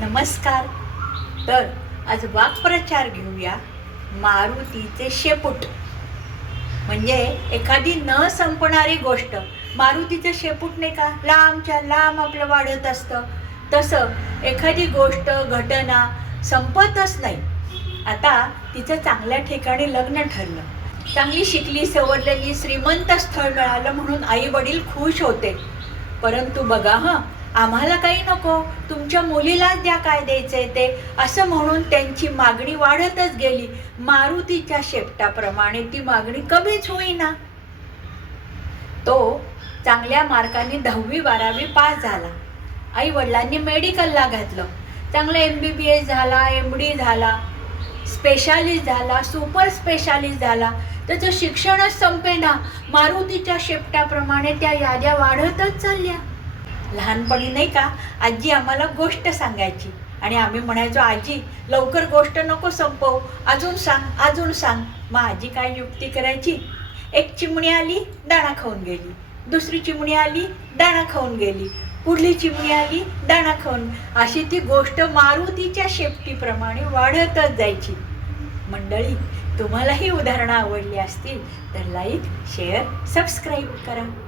नमस्कार. तर आज वाक्प्रचार घेऊया मारुतीचे शेपूट. म्हणजे एखादी न संपणारी गोष्ट मारुतीचं शेपूट नाही का? लांबच्या लांब आपलं वाढत असतं. तसं एखादी गोष्ट घटना संपतच नाही. आता तिचं चांगल्या ठिकाणी लग्न ठरलं. चांगली शिकली सवरलेली श्रीमंत स्थळ मिळालं म्हणून आई वडील खुश होते. परंतु बघा हं आम्हाला काही नको. तुमच्या मुलीलाच द्या काय द्यायचंय ते. असं म्हणून त्यांची मागणी वाढतच गेली. मारुतीच्या शेपटाप्रमाणे ती मागणी कमीच होईना. तो चांगल्या मार्काने दहावी बारावी पास झाला. आई वडिलांनी मेडिकलला घातलं. चांगलं एम बी बी एस झाला एम डी झाला स्पेशालिस्ट झाला सुपर स्पेशालिस्ट झाला. त्याचं शिक्षणच संपेना. मारुतीच्या शेपटाप्रमाणे त्या याद्या वाढतच चालल्या. लहानपणी नाही का आजी आम्हाला गोष्ट सांगायची. आणि आम्ही म्हणायचो आजी लवकर गोष्ट नको संपव. अजून सांग अजून सांग. मग आजी काय युक्ती करायची? एक चिमणी आली दाणा खाऊन गेली. दुसरी चिमणी आली दाणा खाऊन गेली. पुढली चिमणी आली दाणा खाऊन. अशी ती गोष्ट मारुतीच्या शेपटीप्रमाणे वाढतच जायची. मंडळी तुम्हालाही उदाहरणं आवडली असतील तर लाईक शेअर सबस्क्राईब करा.